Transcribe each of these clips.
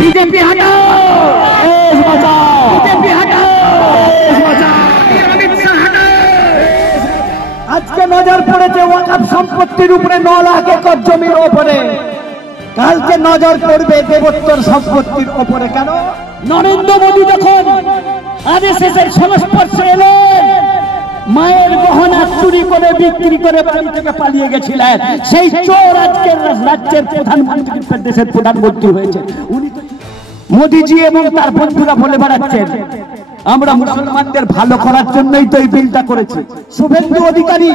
BJP হটাও, BJP হটাও, অমিত শাহ হটাও। আজকে নজর পড়েছে ওয়াকফ সম্পত্তির উপরে 9 লাখ একর জমির উপরে, কালকে নজর পড়বে দেবোত্তর সম্পত্তির উপরে। কেন? নরেন্দ্র মোদী যখন আরএসএসের সংস্পর্শে এলেন, মায়ের গহনা চুরি করে বিক্রি করে বাড়ি থেকে পালিয়ে গেছিলেন, সেই চোর আজকে রাজ্যের প্রধানমন্ত্রী, দেশের প্রধানমন্ত্রী হয়েছে। উনি তো মোদীজি এবং তার বন্ধুরা বলে বেড়াচ্ছেন আমরা মুসলমানদের ভালো করার জন্যই তো এই বিলটা করেছি। শুভেন্দু অধিকারী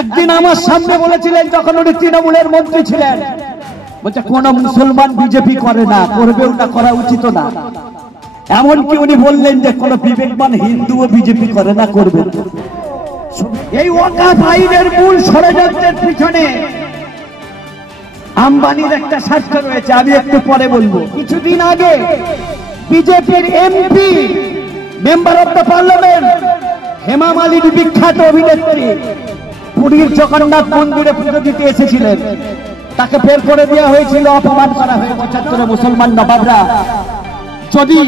একদিন আমার সামনে বলেছিলেন, যখন উনি তৃণমূলের মন্ত্রী ছিলেন, বলছে কোন মুসলমান বিজেপি করে না, করবেও না, করা উচিত না। এমনকি উনি বললেন যে কোন বিবেকবান হিন্দুও বিজেপি করে না, করবে। এই ওয়াকফ আইনের মূল ষড়যন্ত্রের পিছনে আম্বানির একটা স্বার্থ রয়েছে, আমি একটু পরে বলবো। কিছুদিন আগে বিজেপির MP, member of the parliament Hema Malini, বিখ্যাত অভিনেত্রী, পুরীর জগন্নাথ মন্দিরে পুজো দিতে এসেছিলেন, তাকে বের করে দেওয়া হয়েছিল, অপমান করা হয়ে। 75 মুসলমান নবাবরা যদি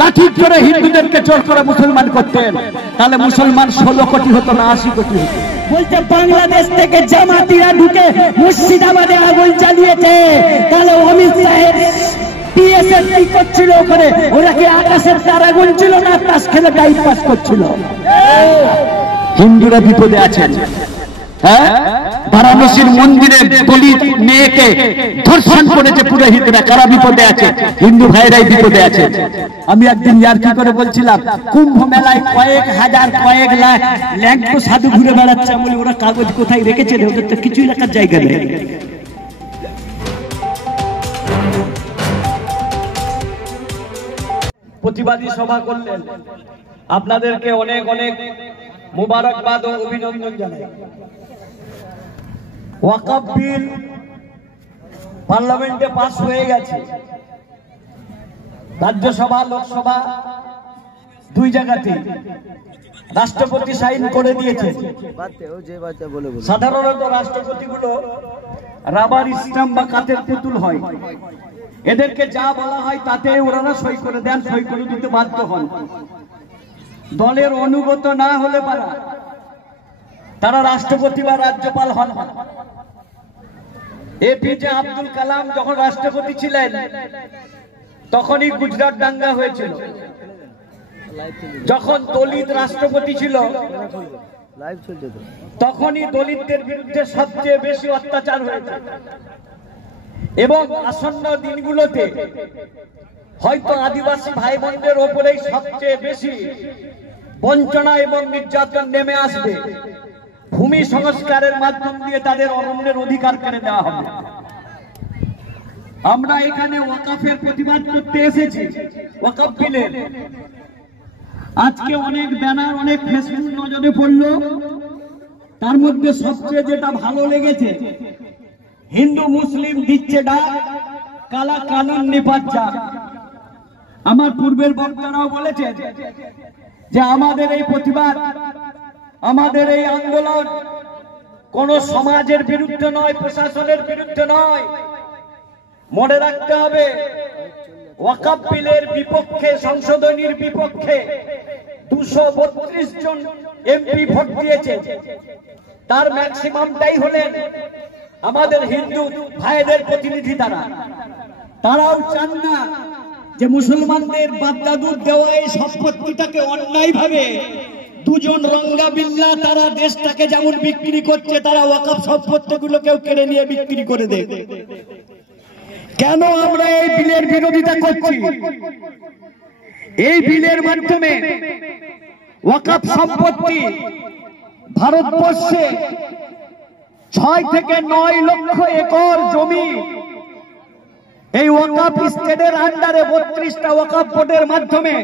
লাঠি করে হিন্দুদেরকে জোর করে মুসলমান করতেন, তাহলে মুসলমান 16 কোটি হতো না, 80 কোটি হতো। বলতে বাংলাদেশ থেকে জামাতিরা ঢুকে মুর্শিদাবাদে আগুন চালিয়েছে, তাহলে অমিত শাহের পিএসএস কি করছিল ওখানে? ওরা কি আকাশের তারা গুনছিল না তাস খেলে টাইম পাস করছিল? হিন্দুরা বিপদে আছেন। হ্যাঁ, বারাণসীর মন্দিরে দলিত মেয়েকে ধর্ষণ করেছে পুরোহিতরা, কারা বিপদে আছে? হিন্দু ভাইরাই বিপদে আছে। আমি একদিন ইয়ার্কি করে বলছিলাম, কুম্ভ মেলায় কয়েক হাজার কয়েক লাখ ল্যাংটো সাধু ঘুরে বেড়াচ্ছে, বলে ওরা কাগজ কোথায় রেখেছে? ওদের তো কিছুই রাখার জায়গা নেই। প্রতিবাদী সভা করলেন, আপনাদেরকে অনেক অনেক মোবারকবাদ ও অভিনন্দন জানাই। ওয়াকফ বিল পার্লামেন্টে পাস হয়ে গেছে, রাজ্যসভা লোকসভা দুই জায়গাতে রাষ্ট্রপতি সাইন করে দিয়েছে। সাধারণত রাষ্ট্রপতিগুলো রাবার স্ট্যাম্প বা কাঠের পুতুল হয়, এদেরকে যা বলা হয় তাতে ওনারা সই করে দেন, সই করে দিতে বাধ্য হন। দলের অনুগত না হলে পারা তারা রাষ্ট্রপতি বা রাজ্যপাল হন না। এপিজে আব্দুল কালাম যখন রাষ্ট্রপতি ছিলেন, তখনই গুজরাট দাঙ্গা হয়েছিল। যখন দলিত রাষ্ট্রপতি ছিল, তখনই দলিতদের বিরুদ্ধে সবচেয়ে বেশি অত্যাচার হয়েছে। এবং আসন্ন দিনগুলোতে হয়তো আদিবাসী ভাই বোনদের ওপরেই সবচেয়ে বেশি বঞ্চনা এবং নির্যাতন নেমে আসবে। ভূমি সংস্কারের মাধ্যম দিয়ে তাদের অরণ্যের অধিকার কেড়ে দেওয়া হবে। আমরা এখানে ওয়াকফের প্রতিবাদ করতে এসেছি, ওয়াকফ বিলের। আজকে অনেক ব্যানার, অনেক ফেসবুক নজরে পড়লো, তার মধ্যে সবচেয়ে যেটা ভালো লেগেছে, হিন্দু মুসলিম দিচ্ছে ডাক, কালা কানুন নিপাচ্ছা। আমার পূর্বের বক্তারাও বলেছে যে আমাদের এই প্রতিবাদ, আমাদের এই আন্দোলন কোন সমাজের বিরুদ্ধে নয়, প্রশাসনের বিরুদ্ধে নয়। মনে রাখতে হবে, ওয়াকফ বিলের বিপক্ষে, সংশোধনীর বিপক্ষে 232 জন এমপি ভোট দিয়েছে। তার ম্যাক্সিমামটাই হলেন আমাদের হিন্দু ভাইদের প্রতিনিধি। তারাও চান না যে মুসলমানদের বাপদাদুর দেওয়া এই সম্পত্তিটাকে অন্যায় ভাবে দুজন রঙ্গা বিল্লা তারা দেশটাকে যেমন বিক্রি করছে, তারা ওয়াকফ সম্পত্তিগুলোকেও কেড়ে নিয়ে বিক্রি করে দেয়। কেন আমরা এই বিলের বিরোধিতা করছি? এই বিলের মাধ্যমে ওয়াকফ সম্পত্তি ভারতবর্ষে 6 থেকে 9 লক্ষ একর জমি এই ওয়াকফ স্টেটের আন্ডারে 32টা ওয়াকফ বোর্ডের মাধ্যমে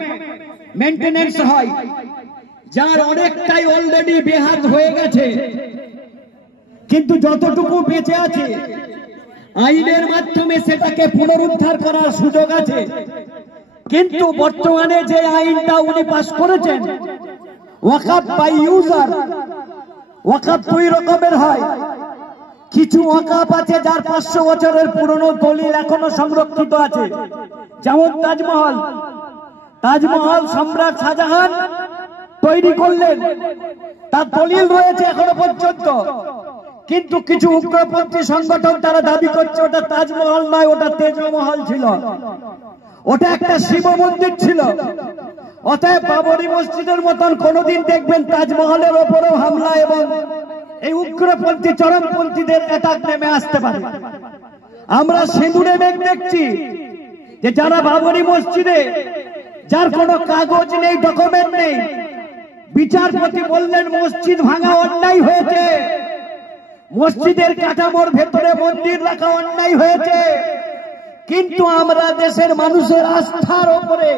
মেইনটেনেন্স হয়, যার অনেকটাই অলরেডি বেহাত হয়ে গেছে। কিন্তু যতটুকু বেঁচে আছে, আইনের মাধ্যমে সেটাকে পুনরুদ্ধার করার সুযোগ আছে। কিন্তু বর্তমানে যে আইনটা উনি পাস করেছেন, ওয়াকফ বাই ইউজার, ওয়াকফ দুই রকমের হয়। কিছু ওয়াকাফ আছে যার 500 বছরের পুরনো দলিল এখনো সংরক্ষিত আছে, যেমন তাজমহল। তাজমহল সম্রাট শাহজাহান তৈরি করলেন, তার দলিল রয়েছে এখনো পর্যন্ত। কিন্তু কিছু উগ্রপন্থী সংগঠন তারা দাবি করছে ওটা তাজমহল নয়, ওটা তেজমহল ছিল, ওটা একটা শিব মন্দির ছিল। অতএব বাবরি মসজিদের মতন কোনদিন দেখবেন তাজমহলের ওপরেও হামলা এবং এই উগ্রপন্থী চরমপন্থীদের অ্যাটাক নেমে আসতে পারে। আমরা সিঁদুরে মেঘ দেখছি যে যারা বাবরি মসজিদে, যার কোনো কাগজ নেই, ডকুমেন্ট নেই, বিচারপতি বললেন মসজিদ ভাঙা অন্যায় হয়েছে, মসজিদের কাঠামোর ভেতরে মন্দির রাখা অন্যায় হয়েছে, কিন্তু আমরা দেশের মানুষের আস্থার উপরে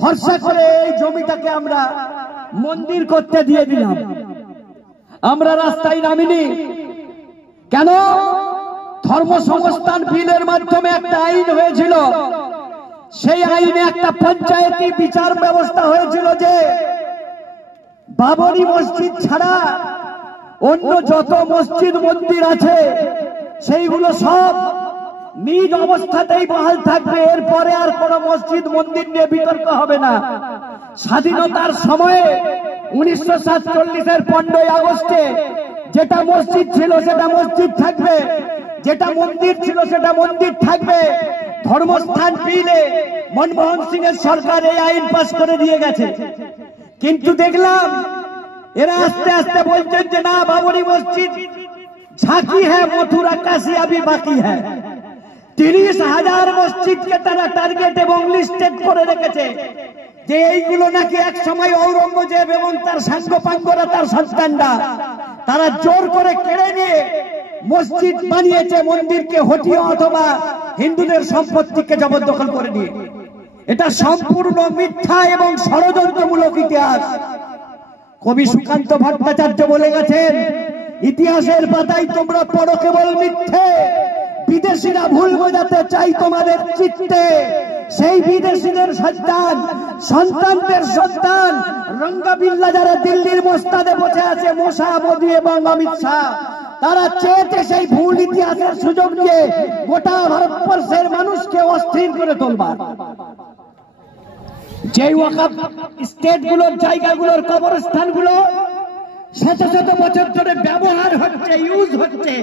ভরসা করে এই জমিটাকে আমরা মন্দির করতে দিয়ে দিলাম। আমরা রাস্তায় নামিনি কেন? ধর্ম সংস্থান বিলের মাধ্যমে একটা আইন হয়েছিল, সেই আইনে একটা পঞ্চায়েতি বিচার ব্যবস্থা হয়েছিল যে বাবরি মসজিদ ছাড়া অন্য যত মসজিদ মন্দির আছে সেইগুলো সব নিজ অবস্থাতেই বহাল থাকবে, এরপরে আর কোন মসজিদ মন্দির নিয়ে বিতর্ক হবে না। স্বাধীনতার সময়ে 1947-এর 15ই আগস্টে যেটা মসজিদ ছিল সেটা মসজিদ থাকবে, যেটা মন্দির ছিল সেটা মন্দির থাকবে। ধর্মস্থান বিলে মনমোহন সিং এর সরকার এই আইন পাস করে দিয়ে গেছে, কিন্তু দেখলাম এরা আস্তে আস্তে বলছেন যে না, বাবরি মসজিদ ঝাঁকি হ্যাঁ, মথুরা কাশি আবি বাকি হ্যাঁ। 30,000 মসজিদকে তারা টার্গেট এবং লিস্টেড করে রেখেছে যে এইগুলো নাকি এক সময় ঔরঙ্গজেব এবং তার সাঙ্গপাঙ্গরা, তার সন্তানরা তারা জোর করে কেড়ে নিয়ে মসজিদ বানিয়েছে, মন্দিরকে হটিয়ে অথবা হিন্দুদের সম্পত্তিকে জবরদখল করে নিয়ে। এটা সম্পূর্ণ মিথ্যা এবং ষড়যন্ত্রমূলক ইতিহাস। কবি সুকান্ত ভট্টাচার্য বলে গেছেন, ইতিহাসের পাতায় তোমরা পড়ো কেবল মিথ্যে, বিদেশিরা ভুল বোঝাতে চাই তোমাদের চিত্তে। সেই বিদেশিদের সন্তানদের সন্তান রঙ্গাবিল্লা যারা দিল্লির মোস্তাদে বসে আছে, মোশা, মোদি এবং অমিত শাহ, তারা চেয়েছে সেই ভুল ইতিহাসের সুযোগ নিয়ে গোটা ভারতবর্ষের মানুষকে অস্থির করে তোলবার। যে ওয়াকফ স্টেটগুলোর জায়গাগুলোর কবরস্থানগুলো শত শত বছর ধরে ব্যবহার হচ্ছে, ইউজ হচ্ছে,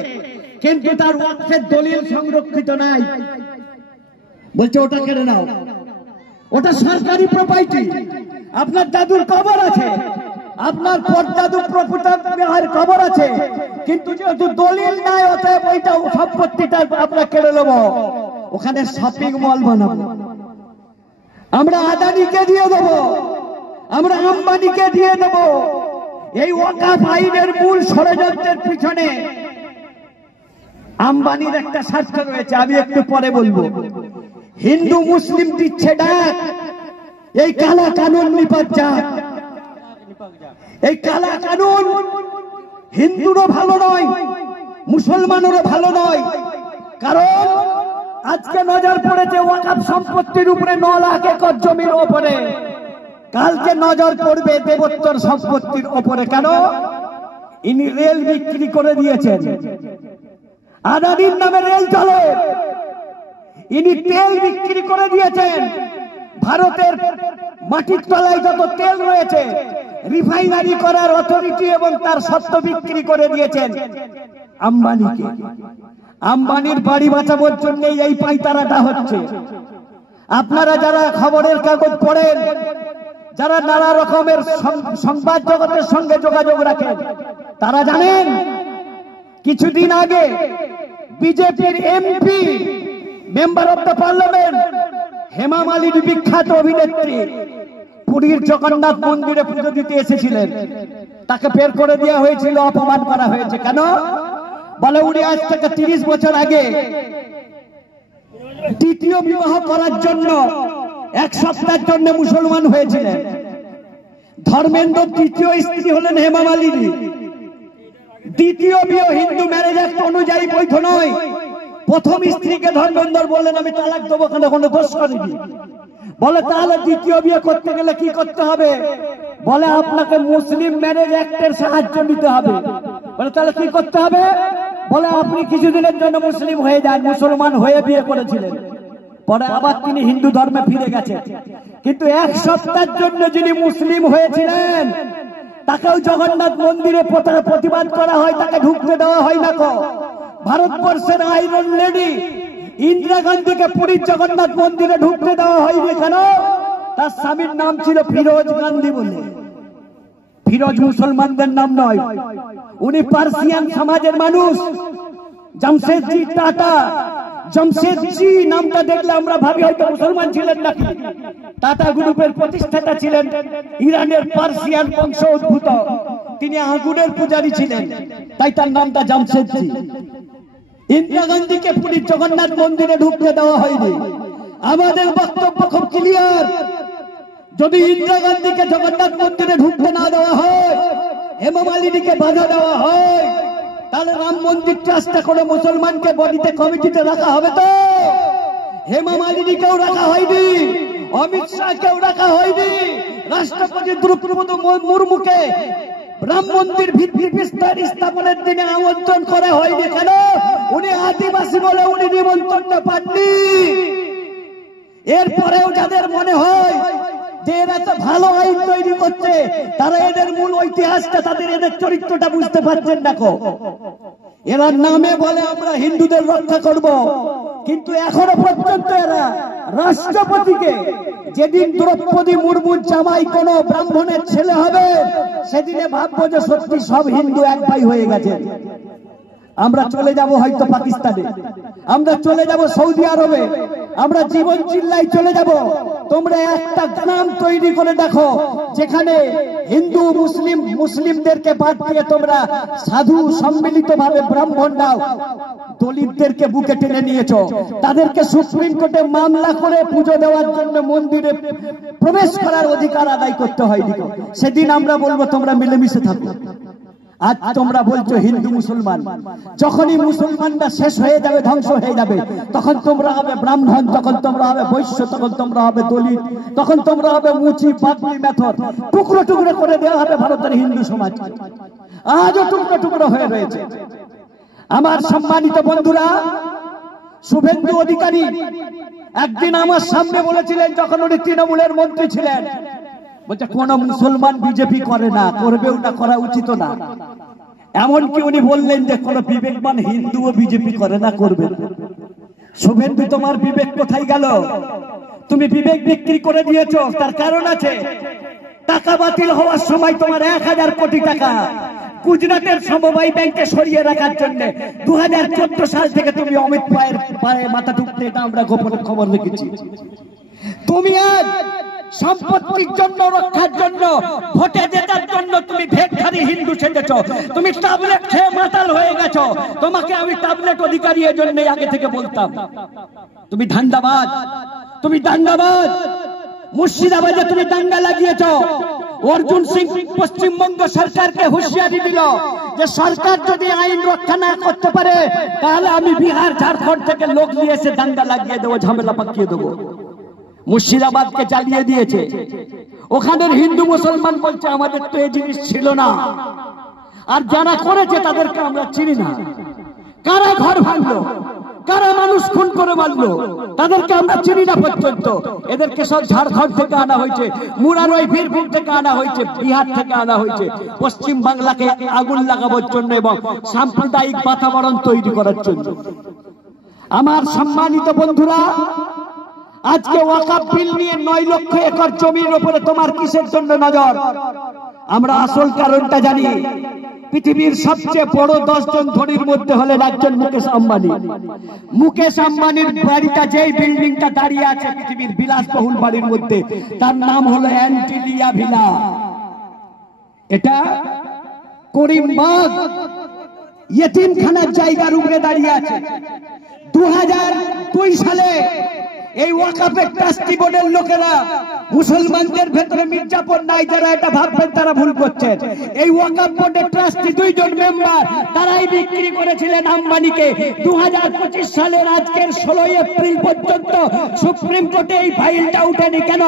কিন্তু তার ওয়াকফের দলিল সংরক্ষিত নাই, বলছে ওটা কেড়ে নাও, ওটা সরকারি প্রপার্টি। আপনার দাদুর কবর আছে, আপনার পরদাদু প্রপুতার কবর আছে, কিন্তু যেহেতু দলিল নাই অতএব ওইটা সম্পত্তিটা আমরা কেড়ে নেব, ওখানে শপিং মল বানাবো, আমরা আদানিকে দিয়ে দেব, আমরা আম্বানিকে দিয়ে দেব। এই ওয়াকফ আইনের মূল ষড়যন্ত্রের পিছনে আম্বানির একটা স্বার্থ রয়েছে, আমি একটু পরে বলবো। হিন্দু মুসলিম দিচ্ছে ডাক, এই কালা কানুন নিপাত যাক। এই কালা কানুন হিন্দুরও ভালো নয়, মুসলমানেরও ভালো নয়, কারণ আজকে নজর পড়েছে ওয়াকফ সম্পত্তির উপরে 9 লাখ একর জমির উপরে, কালকে নজর পড়বে দেবোত্তর সম্পত্তির উপরে। কেন? ইনি রেল বিক্রি করে দিয়েছেন, আদানির নামে রেল চলে, ইনি তেল বিক্রি করে দিয়েছেন। ভারতের মাটির তলায় যত তেল রয়েছে রিফাইনারি করার অথরিটি এবং তার সত্ত্ব বিক্রি করে দিয়েছেন আম্বানিকে। আম্বানির বাড়ি বাঁচানোর জন্য এই পাইতারাটা হচ্ছে। আপনারা যারা খবরের কাগজ পড়েন, যারা নানা রকমের সংবাদ জগতের সঙ্গে যোগাযোগ রাখেন, তারা জানেন কিছুদিন আগে বিজেপির MP, member of the parliament Hema Malini, বিখ্যাত অভিনেত্রী, পুরীর জগন্নাথ মন্দিরে পুজো দিতে এসেছিলেন, তাকে বের করে দেওয়া হয়েছিল, অপমান করা হয়েছে। কেন? বলে উনি আজ থেকে 30 বছর আগে দ্বিতীয় বিবাহ করার জন্য 1 সপ্তাহের জন্য মুসলমান হয়েছিলেন। ধর্মেন্দ্র তৃতীয় স্ত্রী হলেন হেমা মালিনী। দ্বিতীয় বিয়ে হিন্দু ম্যারেজ অ্যাক্ট অনুযায়ী বৈধ নয়। প্রথম স্ত্রীকে ধর্মেন্দ্র বললেন আমি তালাক দেবো, কেন কোনো দোষ করেনি। বলে তাহলে দ্বিতীয় বিয়ে করতে গেলে কি করতে হবে? বলে আপনাকে মুসলিম ম্যারেজ অ্যাক্টের সাহায্য নিতে হবে। বলে তাহলে কি করতে হবে? বলে আপনি কিছুদিনের জন্য মুসলিম হয়ে যান, মুসলমান হয়ে বিয়ে করেছিলেন, পরে আবার তিনি হিন্দু ধর্মে ফিরে গেছেন। কিন্তু এক সপ্তাহের জন্য যিনি মুসলিম হয়েছিলেন তাকেও জগন্নাথ মন্দিরে প্রতিবাদ করা হয়, তাকে ঢুকতে দেওয়া হয় না। ভারতবর্ষের আইরন লেডি ইন্দিরা গান্ধীকে পুরীর জগন্নাথ মন্দিরে ঢুকতে দেওয়া হয়নি কেন? তার স্বামীর নাম ছিল ফিরোজ গান্ধী বলে। ফিরোজ মুসলমানদের নাম নয়, উনি পার্সিয়ান সমাজের মানুষ। জামশেদজি টাটা, জামশেদজি নামটা দেখলে আমরা ভাবি হয়তো মুসলমান ছিলেন নাকি। টাটা গ্রুপের প্রতিষ্ঠাতা ছিলেন, ইরানের পার্সিয়ান বংশ উদ্ভূত। তিনি আগুনের পূজারী ছিলেন, তাই তার নামটা জামশেদজি। ইন্দিরা গান্ধীকে পুরীর জগন্নাথ মন্দিরে ঢুকতে দেওয়া হয়নি। আমাদের বক্তব্য খুব ক্লিয়ার, যদি ইন্দিরা গান্ধীকে জগন্নাথ মন্দিরে ঢুকতে না দেওয়া হয়, হেমা মালিনীকে বাধা দেওয়া হয়, তাহলে রাম মন্দির ট্রাস্টটা করে মুসলমানকে বডিতে কমিটিতে রাখা হবে। তো হেমা মালিনীকেও রাখা হয়নি, অমিত শাহকেও রাখা হয়নি, রাষ্ট্রপতি দ্রৌপদী মুর্মুকে রাম মন্দির ভিত্তি বিস্তার স্থাপনের দিনে আমন্ত্রণ করা হয়নি কেন? উনি আদিবাসী বলে উনি নিমন্ত্রণটা পাননি। এরপরেও যাদের মনে হয় যে এরা তো ভালো আইন তৈরি করছে, তারা এদের মূল ইতিহাসটা, এদের চরিত্রটা বুঝতে পারছেন না। এরা নামে বলে আমরা হিন্দুদের রক্ষা করব, কিন্তু এখনো পর্যন্ত এরা রাষ্ট্রপতিকে, যেদিন দ্রৌপদী মুর্মুর জামাই কোন ব্রাহ্মণের ছেলে হবে, সেদিনে ভাববো যে সত্যি সব হিন্দু এক ভাই হয়ে গেছে। আমরা চলে যাব হয়তো পাকিস্তানে, আমরা চলে যাব সৌদি আরবে, আমরা জীবন চিল্লাই চলে যাব। তোমরা একটা গ্রাম তৈরি করে দেখো যেখানে হিন্দু মুসলিমদেরকে বাদ দিয়ে তোমরা সাধু সম্মিলিত ভাবে ব্রাহ্মণরাও দলিতদেরকে বুকে টেনে নিয়েছ। তাদেরকে সুপ্রিম কোর্টে মামলা করে পুজো দেওয়ার জন্য মন্দিরে প্রবেশ করার অধিকার আদায় করতে হয়নি। সেদিন আমরা বলবো তোমরা মিলেমিশে থাকো। আজ তোমরা বলছো হিন্দু মুসলমান, যখনই মুসলমানরা শেষ হয়ে যাবে, ধ্বংস হয়ে যাবে, তখন তোমরা হবে ব্রাহ্মণ, তখন তোমরা হবে বৈশ্য, তখন তোমরা হবে দলিত, তখন তোমরা হবে মুচি পাগলি মেথর। টুকরো টুকরো করে দেওয়া হবে ভারতের হিন্দু সমাজ। আজও টুকরো টুকরো হয়ে রয়েছে। আমার সম্মানিত বন্ধুরা, শুভেন্দু অধিকারী একদিন আমার সামনে বলেছিলেন, যখন উনি তৃণমূলের মন্ত্রী ছিলেন, বলছে কোন মুসলমান বিজেপি করে না, করবেও না, করা উচিত না। এমনকি উনি বললেন যে কোন বিবেকবান হিন্দুও বিজেপি করে না, করবে না। শুভেন্দু, তোমার বিবেক কোথায় গেল? তুমি বিবেক বিক্রি করে দিয়েছ। তার কারণ আছে, টাকা বাতিল হওয়ার সময় তোমার 1000 কোটি টাকা গুজরাটের সমবায় ব্যাংকে সরিয়ে রাখার জন্য 2014 সাল থেকে তুমি অমিত পায়ের পায়ে মাথা ঠুকতে, এটা আমরা গোপন খবর রেখেছি। তুমি আজ সম্পত্তির জন্য, রক্ষার জন্য, ভোটে জেতার জন্য তুমি ভেকধারী হিন্দু সেজেছ। তুমি ট্যাবলেট খেয়ে মাতাল হয়ে গেছো। তোমাকে আমি ট্যাবলেট অধিকারী এর জন্য আগে থেকে বলতাম। তুমি ধান্দাবাজ, তুমি দাঙ্গাবাজ। মুর্শিদাবাদে তুমি দাঙ্গা লাগিয়েছ। অর্জুন সিং পশ্চিমবঙ্গ সরকারকে হুঁশিয়ারি দিল যে সরকার যদি আইন রক্ষা না করতে পারে, তাহলে আমি বিহার ঝাড়খণ্ড থেকে লোক নিয়ে এসে দাঙ্গা লাগিয়ে দেবো, ঝামেলা পাকিয়ে দেবো। মুর্শিদাবাদকে জ্বালিয়ে দিয়েছে। ওখানের হিন্দু মুসলমান বলছে আমাদের তো এই জিনিস ছিল না, আর যারা করেছে তাদেরকে আমরা চিনি না। কারা ঘর ভাঙলো, কারা মানুষ খুন করে মারলো, তাদেরকে আমরা চিনি না পর্যন্ত। এদেরকে সব ঝাড়খণ্ড থেকে আনা হয়েছে, মুরারই বীরভূম থেকে আনা হয়েছে, বিহার থেকে আনা হয়েছে, পশ্চিম বাংলাকে আগুন লাগাবার জন্য এবং সাম্প্রদায়িক বাতাবরণ তৈরি করার জন্য। আমার সম্মানিত বন্ধুরা, আজকে ওয়াকফ বিল নিয়ে 9 লক্ষ একর জমির উপরে তোমার কিসের জন্য নজর? আমরা আসল কারণটা জানি। পৃথিবীর সবচেয়ে বড় 10 জন ধনীর মধ্যে হলেন একজন মুকেশ আম্বানি। মুকেশ আম্বানির বাড়িটা, যেই বিল্ডিংটা দাঁড়িয়ে আছে পৃথিবীর বিলাসবহুল বাড়ির মধ্যে, তার নাম হলো অ্যান্টিলিয়া ভিলা। এটা করিমবাগ ইয়েতিমখানার জায়গার উপরে দাঁড়িয়ে আছে। 2002 সালে এই ওয়াকফের ট্রাস্টি বোর্ডের লোকেরা, মুসলমানদের ভেতরে মির্জাপুর নাই, যারা এটা ভাববেন তারা ভুল করছেন। এই ওয়াকফ বোর্ডের ট্রাস্টি 2 জন মেম্বার, তারাই বিক্রি করেছিলেন আম্বানিকে। 2025 সালের আজকের 16 এপ্রিল পর্যন্ত সুপ্রিম কোর্টে এই ফাইলটা উঠেনি কেন?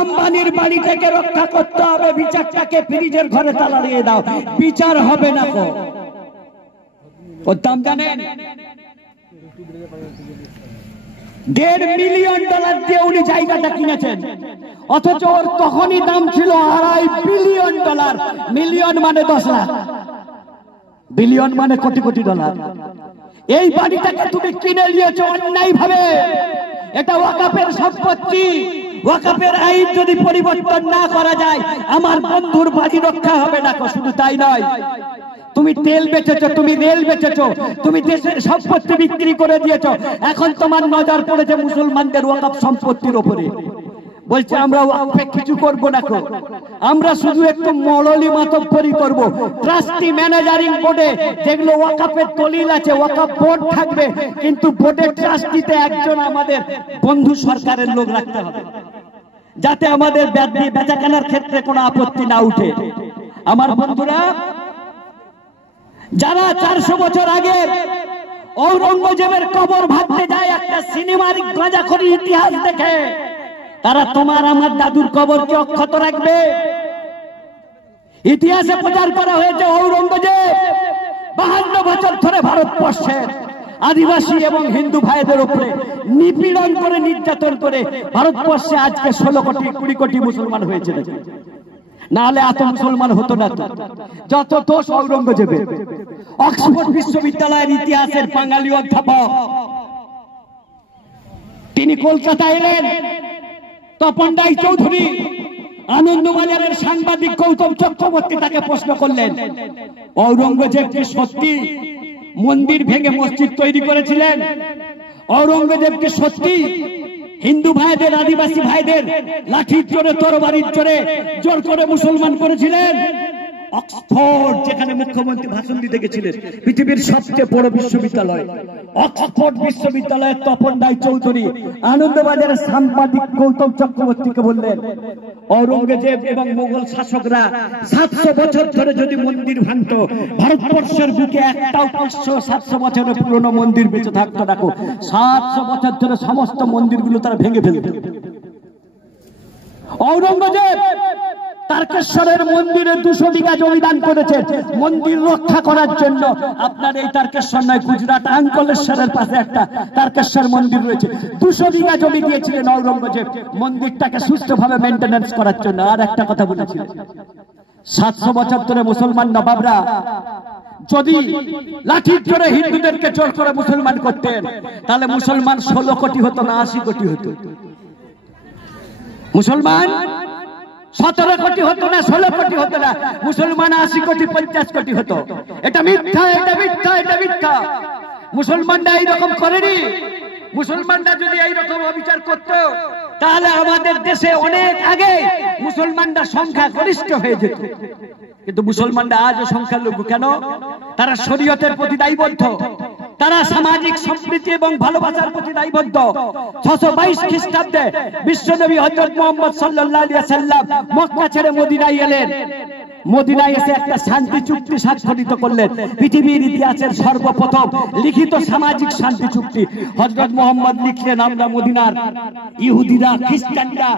আম্বানির বাড়ি থেকে রক্ষা করতে হবে, বিচারটাকে ফ্রিজের ঘরে তালা দিয়ে দাও, বিচার হবে না। ওর দাম জানেন? $1.5 মিলিয়ন দিয়ে উনি জায়গাটা কিনেছেন, অথচ ওর তখনই দাম ছিল $2.5 বিলিয়ন। মিলিয়ন মানে 10 লাখ, বিলিয়ন মানে কোটি কোটি ডলার। এই বাড়িটাকে তুমি কিনে নিয়েছো অন্যায় ভাবে। এটা ওয়াকাফের সম্পত্তি। ওয়াকাফের আইন যদি পরিবর্তন না করা যায়, আমার বন্ধুর বাড়ি রক্ষা হবে না। শুধু তাই নয়, তুমি তেল বেচেছো, তুমি রেল বেচেছো, তুমি দেশের সম্পত্তি বিক্রি করে দিয়েছো। এখন তোমার নজর পড়েছে মুসলমানদের ওয়াকাফ সম্পত্তির উপরে। বলছে আমরা ওয়াকফে কিছু করব না, আমরা শুধু একটু মৌলুলি মাতব্বরি করব। ট্রাস্টি ম্যানেজারিং বোর্ডে যেগুলো ওয়াকাফের দলিল আছে, ওয়াকাফ বোর্ড থাকবে, কিন্তু বোর্ডের ট্রাস্টিতে একজন আমাদের বন্ধু সরকারের লোক রাখতে হবে, যাতে আমাদের বেচাকেনার ক্ষেত্রে কোনো আপত্তি না উঠে। আমার বন্ধুরা, যারা 400 বছর আগে ঔরঙ্গজেবের কবর ভাঙতে যায় একটা সিনেমার গাঁজাখড়ি ইতিহাস দেখে, তারা তোমার আমার দাদুর কবরকে অক্ষত রাখবে? ইতিহাসে প্রচার করা হয়েছে ঔরঙ্গজেব 52 বছর ধরে ভারতবর্ষের আদিবাসী এবং হিন্দু ভাইদের উপরে নিপীড়ন করে, নির্যাতন করে ভারতবর্ষে আজকে 16 কোটি 20 কোটি মুসলমান হয়েছে। না হলে এত মুসলমান হতো না। যত দোষ ঔরঙ্গজেবের। অক্সফোর্ড বিশ্ববিদ্যালয়ের ইতিহাসের বাঙালি অধ্যাপক, তিনি কলকাতা এলেন। তপন রায়চৌধুরী, আনন্দবাজারের সাংবাদিক গৌতম চক্রবর্তী তাকে প্রশ্ন করলেন, ঔরঙ্গজেব কি সত্যি মন্দির ভেঙে মসজিদ তৈরি করেছিলেন? ঔরঙ্গজেব কি সত্যি হিন্দু ভাইদের, আদিবাসী ভাইদের লাঠির জোরে, তরবারির জোরে জোর করে মুসলমান করেছিলেন? অক্সফোর্ড, যেখানে মুখ্যমন্ত্রী ভাষণ দিতে গেছিলেন, পৃথিবীর সবচেয়ে বড় বিশ্ববিদ্যালয় অক্সফোর্ড বিশ্ববিদ্যালয়ের তপন রায়চৌধুরী আনন্দবাজারের সাংবাদিক গৌতম চক্রবর্তীকে বললেন, ঔরঙ্গজেব এবং মোগল শাসকরা 700 বছর ধরে যদি মন্দির ভাঙত, ভারতবর্ষের বুকে একটাও 500-700 বছরের পুরনো মন্দির বেঁচে থাকতো না। 700 বছর ধরে সমস্ত মন্দিরগুলো তারা ভেঙে ফেলত। ঔরঙ্গজেব তারকেশ্বরের মন্দিরে 200 বিঘা জমি দান করেছে মন্দির রক্ষা করার জন্য। আপনার এই তারকেশ্বর নয়, গুজরাট আঙ্কলেশ্বরের পাশে একটা তারকেশ্বর মন্দির রয়েছে। 200 বিঘা জমি দিয়েছিলেন ঔরঙ্গজেব মন্দিরটাকে সুস্থভাবে মেনটেন্যান্স করার জন্য। আর একটা কথা বলেছিলেন, 700 বছর ধরে মুসলমান নবাবরা যদি লাঠির জোরে হিন্দুদেরকে জোর করে মুসলমান করতেন, তাহলে মুসলমান 16 কোটি হতো না, 80 কোটি হতো। মুসলমান 17 কোটি হতো না, 16 কোটি হতো না, মুসলমান 80 কোটি 50 কোটি হতো। এটা মিথ্যা, এটা মিথ্যা, এটা মিথ্যা। মুসলমানরা এইরকম করেনি। মুসলমানরা যদি এইরকম অবিচার করত, তাহলে আমাদের দেশে অনেক আগে মুসলমানরা সংখ্যা গরিষ্ঠ হয়ে যেত। কিন্তু মুসলমানরা আজও সংখ্যালঘু কেন? তারা শরীয়তের প্রতি দায়বদ্ধ, তারা সামাজিক সম্প্রীতি এবং ভালোবাসার প্রতি দায়বদ্ধ। 622 খ্রিস্টাব্দে বিশ্বনবী হযরত মুহাম্মদ সাল্লাল্লাহু আলাইহি ওয়াসাল্লাম মক্কা ছেড়ে মদিনায় এলেন। মদিনায় এসে একটা শান্তি চুক্তি স্বাক্ষরিত করলেন, পৃথিবীর ইতিহাসের সর্বপ্রথম লিখিত সামাজিক শান্তি চুক্তি। হযরত মুহাম্মদ লিখলেন, আমরা মদিনার ইহুদিরা, খ্রিস্টানরা,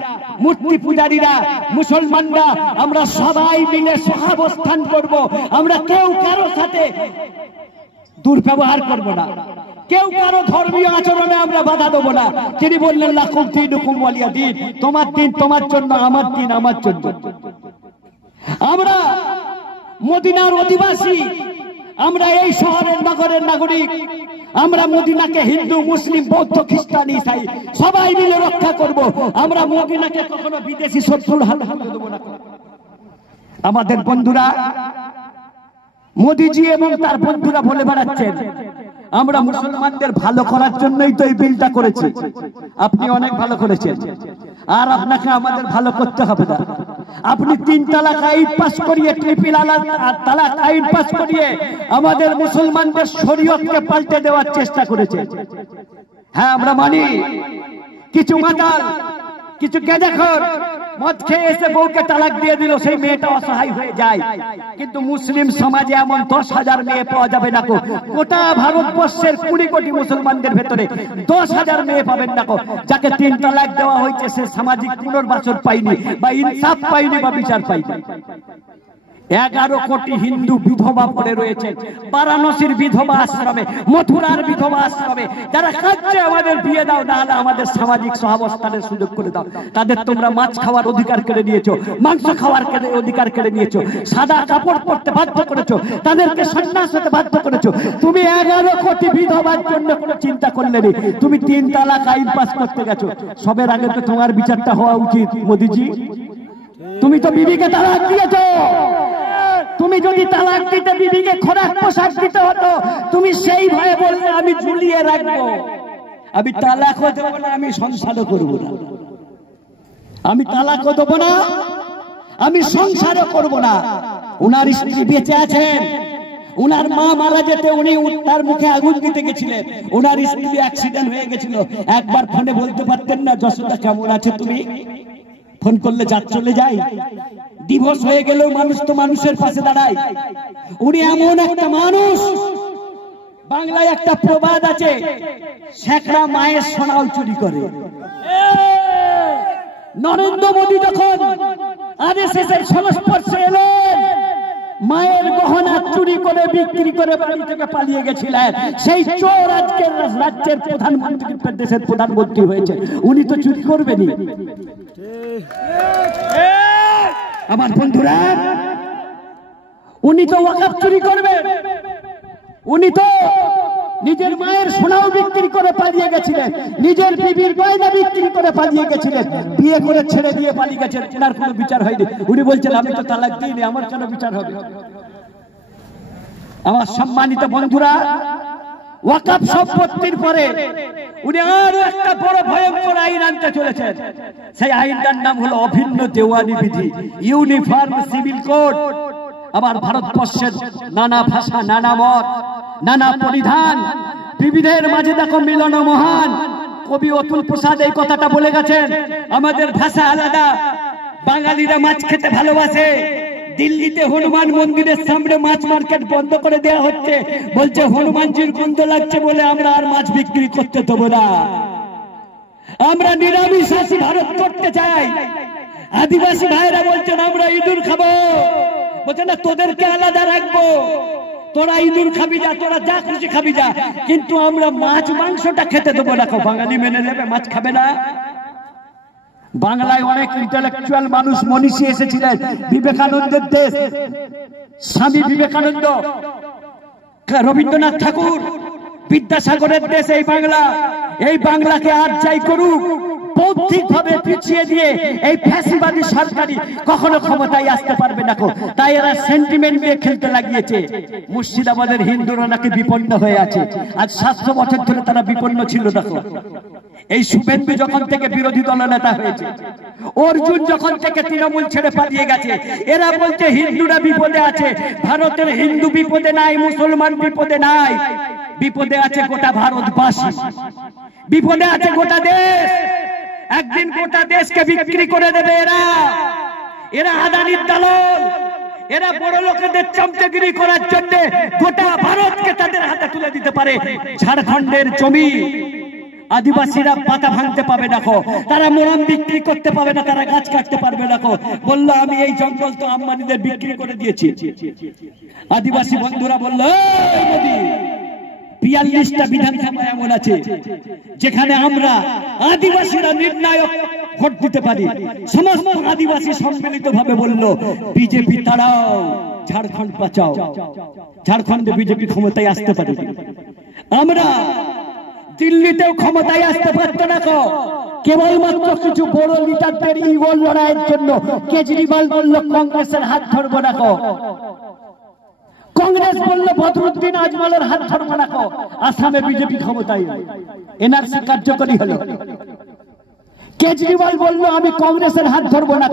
মূর্তি পূজারীরা, মুসলমানরা আমরা সবাই মিলে সহাবস্থান করব। আমরা কেউ কারো সাথে দুর্ব্যবহার করব না, কেউ কারো ধর্মীয় আচরণে আমরা বাধা দেব না। তিনি বললেন, লাকুম দীনুকুম ওয়ালিয়া দীন, তোমার দিন তোমার জন্য, আমার দিন আমার জন্য। আমরা মদিনার অধিবাসী, আমরা এই শহরের নগরের নাগরিক, আমরা মদিনাকে হিন্দু, মুসলিম, বৌদ্ধ, খ্রিস্টান, ইসাই সবাই মিলে রক্ষা করব। আমরা মদিনাকে কখনো বিদেশি শত্রুর হাতে তুলে দেব না। আমাদের বন্ধুরা, মোদিজি এবং তার বন্ধুরা বলে বেড়াচ্ছেন আমরা মুসলমানদের ভালো করার জন্যই তো এই বিলটা করেছি। আপনি অনেক ভালো করেছেন, আর আপনাকে আমাদের ভালো করতে হবে না। আপনি 3 তালাক আইন পাস করিয়ে, ট্রিপল তালাক আইন পাস করিয়ে আমাদের মুসলমানদের শরীয়তকে পাল্টে দেওয়ার চেষ্টা করেছেন। হ্যাঁ, আমরা মানি কিছু মাতাল, কিছু গেজাখোর মদ খেয়ে এসে বউকে তালাক দিয়ে দিল, সেই মেয়েটা অসহায় হয়ে যায়। কিন্তু মুসলিম সমাজে এমন 10,000 মেয়ে পাওয়া যাবে না। গোটা ভারতবর্ষের 20 কোটি মুসলমানদের ভেতরে 10,000 মেয়ে পাবেন না যাকে 3 তালাক দেওয়া হয়েছে, সে সামাজিক পুনর্বাসন পাইনি, বা ইনসাফ পাইনি, বা বিচার পাইনি। 11 কোটি হিন্দু বিধবা পড়ে রয়েছে বারাণসীর বিধবা আশ্রমে, মথুরার বিধবা আশ্রমে। যারা কাঁদছে আমাদের বিয়ে দাও, না হলে আমাদের সামাজিক সহাবস্থানের সুযোগ করে দাও। তাদের তোমরা মাছ খাওয়ার অধিকার কেড়ে নিয়েছো, মাংস খাওয়ার অধিকার কেড়ে নিয়েছো, সাদা কাপড় পরতে বাধ্য করেছো, তাদেরকে সন্ন্যাস হতে বাধ্য করেছো। তুমি 11 কোটি বিধবার জন্য কোনো চিন্তা করলে নি, তুমি 3 তালাক আইন পাস করতে গেছো। সবের আগে তো তোমার বিচারটা হওয়া উচিত মোদিজি। তুমি তো বিবিকে তালাক দিয়েছো। তুমি যদি তালাক দিতে বিবিকে খোরাক পোশাক দিতে হতো, তুমি সেই ভয়ে বললে আমি ঝুলিয়ে রাখবো, আমি তালাকও দেবো না, আমি সংসারও করবো না, আমি তালাকও দেবো না, আমি সংসারও করবো না। উনার স্ত্রী বেঁচে আছেন, উনার মা মারা যেতে উনি তার মুখে আগুন দিতে গেছিলেন, উনার স্ত্রী অ্যাক্সিডেন্ট হয়ে গেছিল। একবার ফোনে বলতে পারতেন না, যশোদা কেমন আছে তুমি? ফোন করলে জাত চলে যায়। ডিভোর্স হয়ে গেলেও মানুষ তো মানুষের পাশে দাঁড়ায়। উনি এমন একটা মানুষ। বাংলায় একটা প্রবাদ আছে, শেখরা মায়ের সোনাও চুরি করে। নরেন্দ্র মোদী যখন আরএসএস এর সংস্পর্শে এলেন, মায়ের গহনা চুরি করে বিক্রি করে বাড়ি থেকে পালিয়ে গেছিলেন। সেই চোর আজকের রাজ্যের প্রধানমন্ত্রী, দেশের প্রধানমন্ত্রী হয়েছে। উনি তো চুরি করবেনই। আমার বন্ধুরা, উনি তো ওয়াকফ চুরি করবেন। উনি তো নিজের মায়ের সোনাও বিক্রি করে পালিয়ে গেছিলেন, নিজের বিবির গয়না বিক্রি করে পালিয়ে গেছিলেন, বিয়ে করে ছেড়ে দিয়ে পালিয়ে গেছেন। ওনার কোনো বিচার হয়নি। উনি বলছেন আমি তো তালাক দিইনি, আমার কেন বিচার হবে? আমার সম্মানিত বন্ধুরা, ওয়াকফ সম্পত্তির পরে উনি আরো একটা বড় ভয়ঙ্কর আইন আনতে চলেছেন। সেই আইনটার নাম হলো অভিন্ন দেওয়ানি বিধি, ইউনিফর্ম সিভিল কোড। আবার ভারতবর্ষের নানা ভাষা, নানা মত, নানা পরিধান, বিবিধের মাঝে দেখো মিলন মহান। কবি অতুল প্রসাদ এই কথাটা বলে গেছেন, আমাদের ভাষা আলাদা, বাঙালিরা মাছ খেতে ভালোবাসে। দিল্লিতে হনুমান মন্দিরের সামনে মাছ মার্কেট বন্ধ করে দেওয়া হচ্ছে, বলছে হনুমানজির গন্ধ লাগছে বলে আমরা আর মাছ বিক্রি করতে দেবো না। আমরা নিরামিষাশী ভারত করতে চাই। আদিবাসী ভাইরা বলছেন আমরা ইঁদুর খাবো, বলছে না তোদেরকে আলাদা রাখবো, তোরা ইঁদুর খাবি যা, তোরা যা খুশি খাবি যা, কিন্তু আমরা মাছ মাংসটা খেতে দেবো না। বাঙালি মেনে নেবে, মাছ খাবে না। বাংলায় অনেক ইন্টেলেকচুয়াল মানুষ, মনীষী এসেছিলেন। বিবেকানন্দের দেশ, স্বামী বিবেকানন্দ, রবীন্দ্রনাথ ঠাকুর, বিদ্যাসাগরের দেশ এই বাংলা। এই বাংলাকে আর যাই করুক, বৌদ্ধিক ভাবে পিছিয়ে দিয়ে এই ফ্যাসিবাদী সরকারি কখনো ক্ষমতায় আসতে পারবে না। তাই এরা সেন্টিমেন্ট দিয়ে খেলতে লাগিয়েছে। মুর্শিদাবাদের হিন্দুরা নাকি বিপন্ন হয়ে আছে, আজ 700 বছর ধরে তারা বিপন্ন ছিল। দেখো এই শুভেন্দু যখন থেকে বিরোধী দলনেতা হয়েছে, অর্জুন যখন থেকে তৃণমূল ছেড়ে পালিয়ে গেছে, এরা বলছে হিন্দুরা বিপদে আছে। ভারতের হিন্দু বিপদে নাই, মুসলমান বিপদে নাই, বিপদে আছে গোটা ভারতবাসী, বিপদে আছে গোটা দেশ। একদিন গোটা দেশকে বিক্রি করে দেবে এরা। এরা আদানির দালাল, এরা বড় লোকেদের চমচগিরি করার জন্য গোটা ভারতকে তাদের হাতে তুলে দিতে পারে। ঝাড়খণ্ডের জমি আদিবাসীরা পাতা ভাঙতে পাবে না, তারা মোরাম বিক্রি করতে পাবে না, তারা গাছ কাটতে পারবে না। বললো আমি এই জঙ্গল তো আম্বানিদের বিক্রি করে দিয়েছি। আদিবাসী বন্ধুরা বললো 42টা বিধানসভা এমন আছে যেখানে আমরা আদিবাসীরা নির্ণায়ক ভোট দিতে পারি। সমস্ত আদিবাসী সম্মিলিত ভাবে বলল বিজেপি তাড়াও, ঝাড়খণ্ড বাঁচাও। ঝাড়খণ্ডে বিজেপি ক্ষমতায় আসতে পারে। আমরা দিল্লিতেও ক্ষমতায় আসতে পারতো না, কেবলমাত্র কিছু বড় লিডারদের ইগোর লড়াইয়ের জন্য কেজরিওয়াল বলল কংগ্রেসের হাত ধরবো না। কংগ্রেস বললো বদরুদ্দিন আজমলের হাত ধরবো না। আসামে বিজেপি ক্ষমতায়, এনআরসি কার্যকরী হলো। কেজরিওয়াল বললো আমি কংগ্রেসের হাত ধরবো না।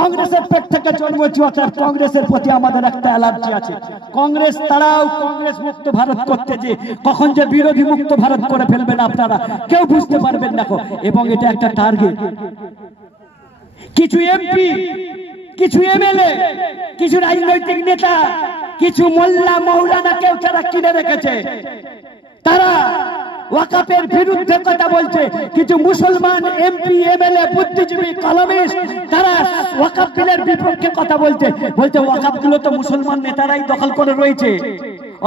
কংগ্রেসের পেট থেকে জন্মেছি, অর্থাৎ কংগ্রেসের প্রতি আমাদের একটা অ্যালার্জি আছে। কংগ্রেস তারাও কংগ্রেস মুক্ত ভারত করতে, যে কখন যে বিরোধী মুক্ত ভারত করে ফেলবেন আপনারা কেউ বুঝতে পারবেন না। এবং এটা একটা টার্গেট। কিছু এমপি, কিছু এমএলএ, কিছু রাজনৈতিক নেতা, কিছু মোল্লা মৌলানা কেউ তারা কিনে রেখেছে। তারা ওয়াকাফের বিরুদ্ধে কথা বলছে, কিছু মুসলমান এমপি এমএলএ বুদ্ধিজীবী কলমিস্ট তারা ওয়াকাফ বিলের বিপক্ষে কথা বলছে, বলছে ওয়াকাফ গুলো তো মুসলমান নেতারাই দখল করে রয়েছে,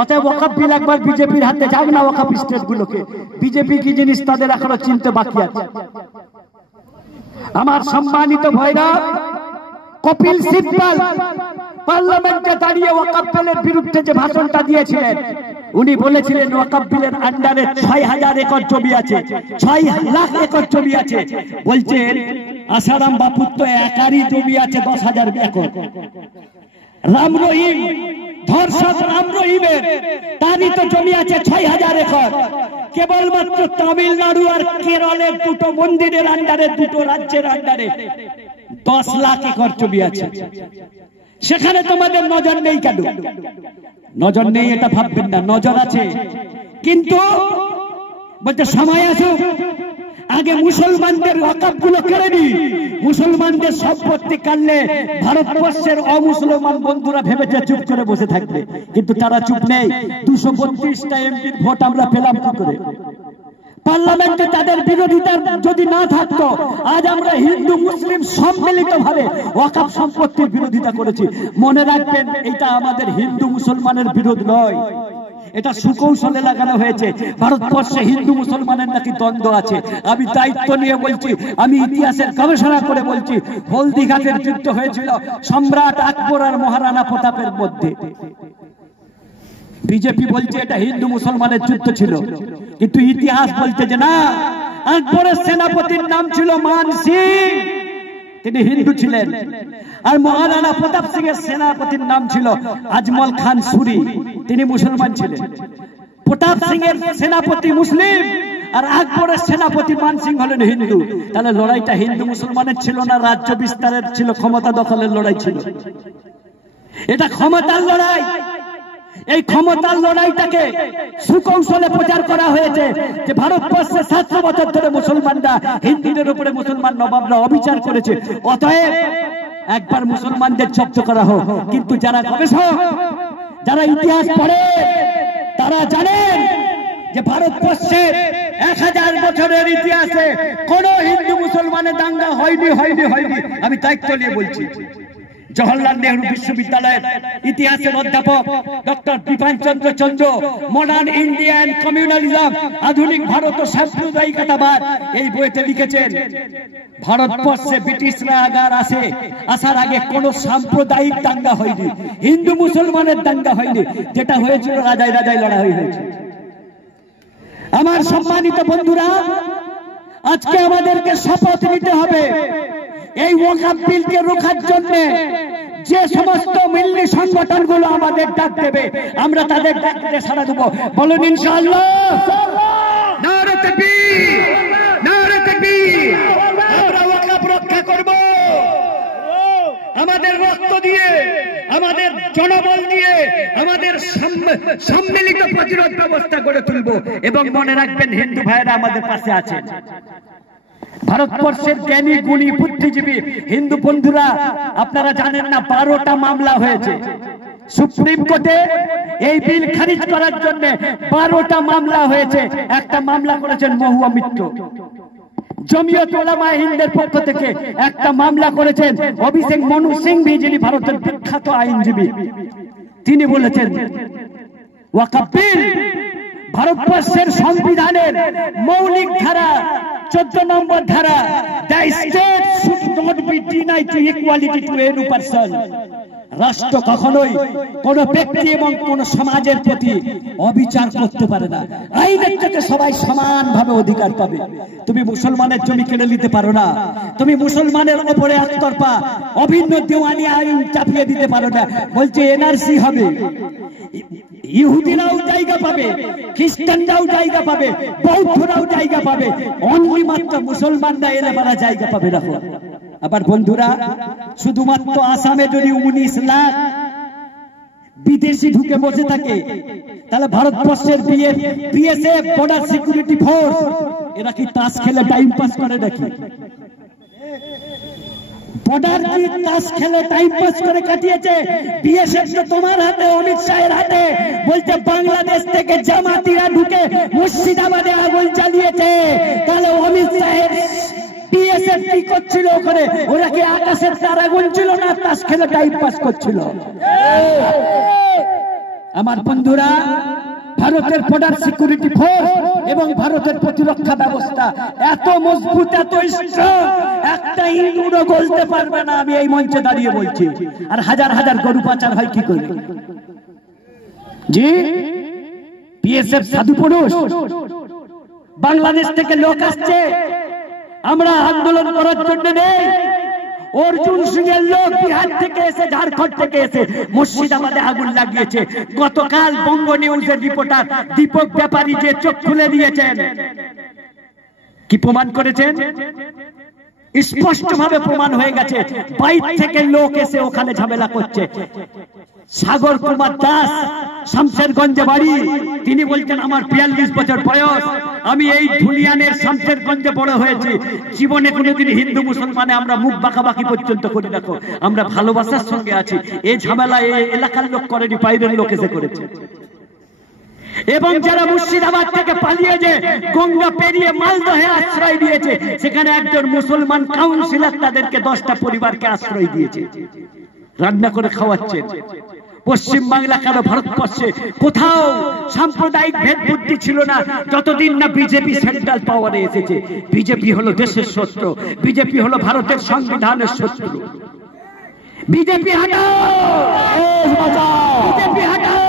অতএব ওয়াকাফ বিল একবার বিজেপির হাতে যাক না। ওয়াকাফ স্টেট গুলোকে বিজেপি কি জিনিস তাদের এখনো চিনতে বাকি আছে। আমার সম্মানিত ভাইরা, কপিল সিব্বল পার্লামেন্টে দাঁড়িয়ে ওয়াকাফ বিলের বিরুদ্ধে যে ভাষণটা দিয়েছিলেন, উনি বলেছিলেন ওয়াকাফ বিলের আন্ডারে ৬,০০০ একর জমি আছে, ৬ লাখ একর জমি আছে। বলছেন আসারাম বাপুর তো একারই জমি আছে ১০,০০০ একর। রাম রহিম ধর্ষক রাম রহিমের তারই তো জমি আছে ৬,০০০ একর। কেবলমাত্র তামিলনাড়ু আর কেরলের দুটো মন্দিরের আন্ডারে, দুটো রাজ্যের আন্ডারে ১০ লাখ একর জমি আছে। সেখানে তোমাদের নজর নেই কেন? নজর নেই এটা ভাববেন না, নজর আছে, কিন্তু বলতে সময় আসুক, আগে মুসলমানদের ওয়াকাফ গুলো কেড়ে নি। মুসলমানদের সম্পত্তি কাটলে ভারতবর্ষের অমুসলমান বন্ধুরা ভেবেছে চুপ করে বসে থাকবে, কিন্তু তারা চুপ নেই। ২৩২টা এমপির ভোট আমরা পেলাম কি করে? পার্লামেন্টে তাদের বিরোধিতা যদি না থাকতো, আজ আমরা হিন্দু মুসলিম সম্মিলিত ভাবে ওয়াকাফ সম্পত্তির বিরোধিতা করেছি। মনে রাখবেন, এটা আমাদের হিন্দু মুসলমানের বিরোধ নয়, এটা সুকৌশলে লাগানো হয়েছে। ভারতবর্ষে হিন্দু মুসলমানের নাকি দ্বন্দ্ব আছে। আমি দায়িত্ব নিয়ে বলছি, আমি ইতিহাসের গবেষণা করে বলছি, হলদিঘাটের যুদ্ধ হয়েছিল সম্রাট আকবর আর মহারানা প্রতাপের মধ্যে। বিজেপি বলছে এটা হিন্দু মুসলমানের যুদ্ধ ছিল, কিন্তু ইতিহাস বলছে যে না, আকবরের সেনাপতির নাম ছিল মান সিং, তিনি হিন্দু ছিলেন, আর মহারানা প্রতাপ সিং এর সেনাপতির নাম ছিল আজমল খান সুরি, তিনি মুসলমান ছিলেন। প্রতাপ সিং এর সেনাপতি মুসলিম আর আকবরের সেনাপতি মান সিং হলেন হিন্দু। তাহলে লড়াইটা হিন্দু মুসলমানের ছিল না, রাজ্য বিস্তারের ছিল, ক্ষমতা দখলের লড়াই ছিল। এটা ক্ষমতার লড়াই। এই ক্ষমতার লড়াইটাকে সুকৌশলে প্রচার করা হয়েছে যে ভারতবর্ষে ৭০০ বছর ধরে মুসলমানরা হিন্দুদের উপরে মুসলমান নবাবরা অবিচার করেছে, অতএব একবার মুসলমানদের জব্দ করা হোক। কিন্তু যারা গবেষক, যারা ইতিহাস পড়ে, তারা জানেন যে ভারতবর্ষের ১০০০ বছরের ইতিহাসে কোন হিন্দু মুসলমানের দাঙ্গা হয়নি। আমি দায়িত্ব নিয়ে বলছি। জওহরলাল নেহরু বিশ্ববিদ্যালয়ের ইতিহাসের অধ্যাপক ডক্টর বিপিন চন্দ্র চন্দ্র মডার্ন ইন্ডিয়ান কমিউনালিজম, আধুনিক ভারত ও সাম্প্রদায়িকতাবাদ, এই বইতে লিখেছেন ভারতবর্ষে ব্রিটিশরা আসার আগে কোন সাম্প্রদায়িক দাঙ্গা হয়নি, হিন্দু মুসলমানের দাঙ্গা হয়নি। যেটা হয়েছিল রাজায় লড়াই হয়েছে। আমার সম্মানিত বন্ধুরা, আজকে আমাদেরকে শপথ নিতে হবে এই ওয়াকাফ বিলকে রোখার জন্য। যে সমস্ত মিল্লি সংগঠনগুলো আমাদের ডাক দেবে, আমরা তাদের ডাকে সাড়া দেবো। বলুন ইনশাআল্লাহ। নারে তাকবীর, নারে তাকবীর। আমরা ওয়াকাফ রক্ষা করব আমাদের রক্ত দিয়ে, আমাদের জনবল দিয়ে, আমাদের সম্মিলিত প্রতিরোধ ব্যবস্থা গড়ে তুলব। এবং মনে রাখবেন, হিন্দু ভাইয়েরা আমাদের পাশে আছেন। ভারতবর্ষের জ্ঞানী গুণী বুদ্ধিজীবী হিন্দু বন্ধুরা, আপনারা জানেন না ১২টা মামলা হয়েছে সুপ্রিম কোর্টে এই বিল খারিজ করার জন্য। ১২টা মামলা হয়েছে। একটা মামলা করেছেন মহুয়া মিত্র, জমিয়ত উলামায়ে হিন্দের পক্ষ থেকে একটা মামলা করেছেন অভিষেক মনু সিংভি, যিনি ভারতের বিখ্যাত আইনজীবী। তিনি বলেছেন ওয়াকাফ বিল ভারতবর্ষের সংবিধানের মৌলিক ধারা 14 নম্বর ধারা, the state should not be denied to equality to any person। রাষ্ট্র কখনোই কোন ব্যক্তি এবং কোন সমাজের প্রতি অবিচার করতে পারে না। আইনের থেকে সবাই সমানভাবে অধিকার পাবে। তুমি মুসলমানের জমি কেড়ে নিতে পারো না, তুমি মুসলমানের উপরে একতরফা অভিন্ন দেওয়ানি আইন চাপিয়ে দিতে পারো না। বলছে এনআরসি হবে, ইহুদিরাও জায়গা পাবে, খ্রিস্টানরাও জায়গা পাবে, বৌদ্ধরাও জায়গা পাবে, অনলি মাত্র মুসলমানরা এলে পারা জায়গা পাবে না। আবার বন্ধুরা, শুধুমাত্র আসামে যদি 19 লাখ বিদেশি ঢুকে বসে থাকে, তাহলে ভারতবর্ষের বিএসএফ, বর্ডার সিকিউরিটি ফোর্স, এরা কি তাস খেলে টাইম পাস করে নাকি? বর্ডার কি তাস খেলে টাইম পাস করে কাটিয়েছে। বিএসএফ তো তোমার হাতে, অমিত শাহের হাতে। বলছে বাংলাদেশ থেকে জামাতিরা ঢুকে মুর্শিদাবাদে আগুন চালিয়েছে। তাহলে অমিত শাহের বিএসএফ কি করছিল ওখানে? ওরা কি আকাশের তারা গুনছিল না তাস খেলে টাইম পাস করছিল? আমার বন্ধুরা, ভারতের বর্ডার সিকিউরিটি ফোর্স এবং ভারতের প্রতিরক্ষা ব্যবস্থা এত মজবুত, এত স্ট্রং, একটা ইঁদুরও গলতে পারবে না। আমি এই মঞ্চে দাঁড়িয়ে বলছি। আর হাজার হাজার গরু পাচার হয় কি করে? জি, বিএসএফ সাধু পুরুষ। বাংলাদেশ থেকে লোক আসছে, আমরা আন্দোলন করার জন্য নেই। অর্জুন সিং এর লোক বিহার থেকে এসে, ঝাড়খণ্ড থেকে এসে মুর্শিদাবাদে আগুন লাগিয়েছে। গতকাল বঙ্গ নিউজের রিপোর্টার দীপক ব্যাপারী যে চোখ খুলে দিয়েছেন, কি প্রমাণ করেছেন? স্পষ্টভাবে প্রমাণ হয়ে গেছে। বাইরে থেকে লোক এসে ওখানে ঝামেলা করছে। সাগর কুমার দাস, শামশেরগঞ্জে বাড়ি, তিনি বলছেন আমার 42 বছর বয়স, আমি এই ধুলিয়ানের শামশেরগঞ্জে বড় হয়েছি, জীবনে কোনোদিন হিন্দু মুসলমানে আমরা মুখ বাঁকাবাকি পর্যন্ত করি দেখো, আমরা ভালোবাসার সঙ্গে আছি। এই ঝামেলা এই এলাকার লোক করেনি, বাইরের লোক এসে করেছে। এবং যারা মুর্শিদাবাদ থেকে পালিয়ে যে গঙ্গা পেরিয়ে মালদহে আশ্রয় দিয়েছে, সেখানে একজন মুসলমান কাউন্সিলর তাদেরকে 10টা পরিবারকে আশ্রয় দিয়েছে, রান্না করে খাওয়াচ্ছেন। পশ্চিম বাংলা কেন ভারতবর্ষে কোথাও সাম্প্রদায়িক ভেদ বুদ্ধি ছিল না যতদিন না বিজেপি সেন্ট্রাল পাওয়ারে এসেছে। বিজেপি হলো দেশের শত্রু, বিজেপি হলো ভারতের সংবিধানের শত্রু। বিজেপি হটাও, বিজেপি হটাও,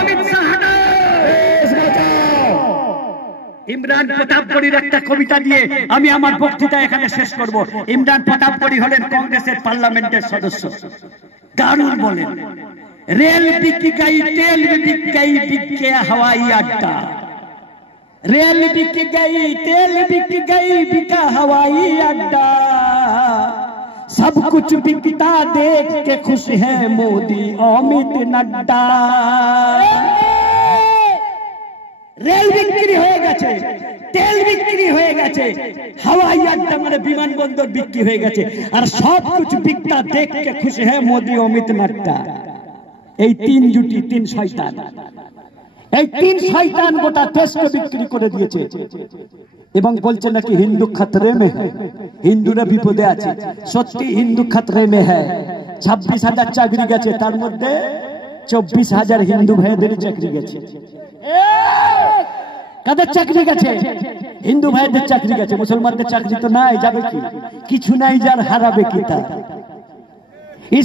অমিত শাহ হটাও। ইমরান প্রতাপগড়ির একটা কবিতা দিয়ে আমি আমার বক্তৃতা এখানে শেষ করব। ইমরান প্রতাপগড়ি হলেন কংগ্রেসের পার্লামেন্টের সদস্য। দারুণ বলেন, রেল বিক গई, তেল বিক गई, बिक गया हवाई अड्डा। रेल बिक गई, तेल बिक गई, बिका हवाई अड्डा। सब कुछ बिकता देख के खुश है मोदी अमित नड्डा। রেল বিক্রি হয়ে গেছে, তেল বিক্রি হয়ে গেছে, হাওয়াই আড্ডা মানে বিমানবন্দর বিক্রি হয়ে গেছে, আর সব কিছু বিকতা দেখকে খুশি হয় মোদি অমিত নাড্ডা। এই তিন জুটি, তিন শয়তান, এই তিন শয়তান গোটা দেশকে বিক্রি করে দিয়েছে। এবং বলছে নাকি হিন্দু খতরে মে হ্যায়, হিন্দুরা বিপদে আছে। সত্যি হিন্দু খতরে মে হ্যায়। 26,000 চাকরি গেছে, তার মধ্যে 24,000 হিন্দু ভাইদের চাকরি গেছে। কাদের চাকরি গেছে? হিন্দু ভাইদের চাকরি গেছে। মুসলমানদের চাকরি তো নাই, যাবে কি? কিছু নাই, যার হারাবে কি তা।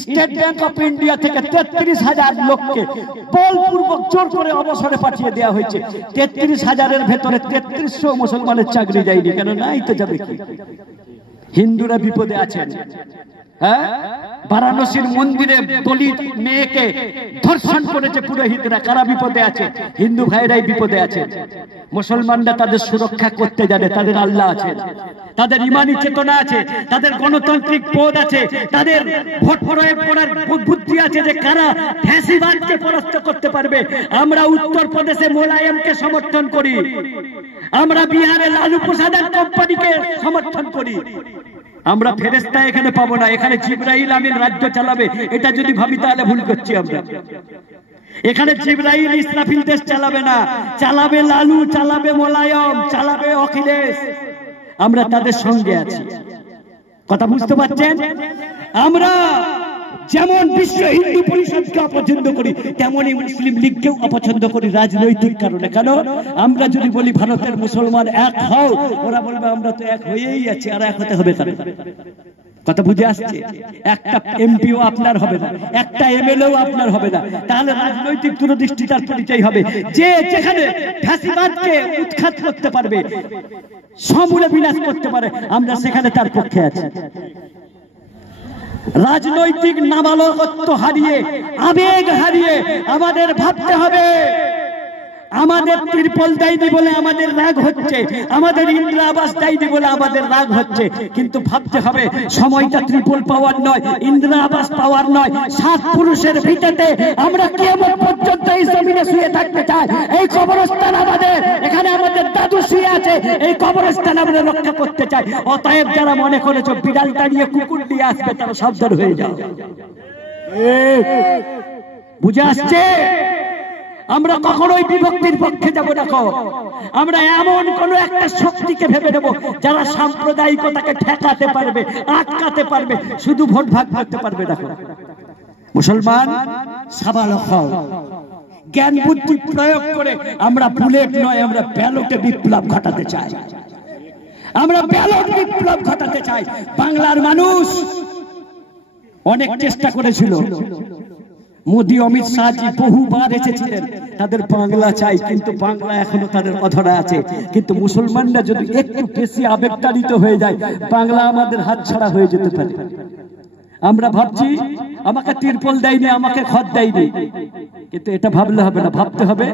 স্টেট ব্যাংক অফ ইন্ডিয়া থেকে 33,000 লোককে বলপূর্বক জোর করে অবসরে পাঠিয়ে দেওয়া হয়েছে। 33,000-এর ভেতরে 3300 মুসলমানের চাকরি যায়নি। কেন নাই তো যাবে কি? হিন্দুরা বিপদে আছেন। হ্যাঁ, বারাণসীর মন্দিরে দলিত মেয়েকে ধর্ষণ করেছে পুরোহিতরা, কারা বিপদে আছে? হিন্দু ভাইরাই বিপদে আছে। মুসলমানরা তাদের সুরক্ষা করতে জানে, তাদের আল্লাহ আছে, তাদের ইমানি চেতনা আছে, তাদের গণতান্ত্রিক বোধ আছে, তাদের ভোট প্রয়োগ করার বুদ্ধি আছে যে কারা ফ্যাসিবাদকে পরাস্ত করতে পারবে। আমরা উত্তরপ্রদেশে মোলায়েমকে সমর্থন করি, আমরা বিহারে লালু প্রসাদের কোম্পানিকে সমর্থন করি। আমরা ফেরেশতা এখানে পাবো না, এখানে জিবরাইল আমিন রাজ্য চালাবে। এটা যদি ভাবি তাহলে ভুল করছি আমরা। এখানে জিবরাইল ইসরাফিল দেশ চালাবে না, চালাবে লালু, চালাবে মোলায়েম, চালাবে অখিলেশ। আমরা তাদের সঙ্গে আছি। কথা বুঝতে পারছেন? আমরা যেমন বিশ্ব হিন্দু পরিষদকে অপছন্দ করি, তেমনই মুসলিম লীগকেও অপছন্দ করি রাজনৈতিক কারণে। কেন? আমরা যদি বলি ভারতের মুসলমান এক হও, ওরা বলবে আমরা তো এক হয়েই আছি, আর এক হতে হবে কেন? কথা বুঝে আসছে? একটা এমপিও আপনার হবে না, একটা এমএলএও আপনার হবে না। তাহলে রাজনৈতিক দূরদৃষ্টিতার পরিচয় হবে। যে যেখানে ফ্যাসিবাদকে উৎখাত করতে পারবে, সমূলে বিনাশ করতে পারে, আমরা সেখানে তার পক্ষে আছি। রাজনৈতিক নাবালকত্ব হারিয়ে, আবেগ হারিয়ে আমাদের ভাবতে হবে আমাদের ত্রিপল দেয়নি বলে আমাদের রাগ হচ্ছে, আমাদের ইন্দিরা আবাস দেয়নি বলে আমাদের রাগ হচ্ছে। কিন্তু ভাবতে হবে সময়টা ত্রিপল পাওয়ার নয়, ইন্দিরা আবাস পাওয়ার নয়। 7 পুরুষের ভিটেতে আমরা কিয়ামত পর্যন্ত এই জমিনে শুয়ে থাকতে চাই। এই কবরস্থান আমাদের, এখানে আমাদের দাদু শুয়ে আছে, এই কবরস্থান আমরা রক্ষা করতে চাই। অতএব যারা মনে করেছো বিড়াল তাড়িয়ে কুকুর দিয়ে আসবে, তারা সাবধান হয়ে যাও। বুঝে আসছে? আমরা কখনোই বিভক্তির পক্ষে যাব না। আমরা এমন কোন একটা শক্তিকে ভেবে নেব যারা সাম্প্রদায়িকতাকে ঠেকাতে পারবে, আটকাতে পারবে, শুধু ভোট ভাগ করতে পারবে না। মুসলমান সাবালক হও, জ্ঞান বুদ্ধি প্রয়োগ করে আমরা বুলেট নয়, আমরা ব্যালটে বিপ্লব ঘটাতে চাই। আমরা ব্যালট বিপ্লব ঘটাতে চাই। বাংলার মানুষ অনেক চেষ্টা করেছিল, মোদী অমিত শাহজি বহুবার এসেছিলেন, তাদের বাংলা চাই, কিন্তু বাংলা এখনো তাদের অধরা আছে। কিন্তু মুসলমানরা যদি একটু বেশি আবেগতাড়িত হয়ে যায়, বাংলা আমাদের হাতছাড়া হয়ে যেতে পারে। আমরা ভাবছি আমাকে তিরপল দেয়নি, আমাকে খত দেয়নি, কিন্তু এটা ভাবলে হবে না। ভাবতে হবে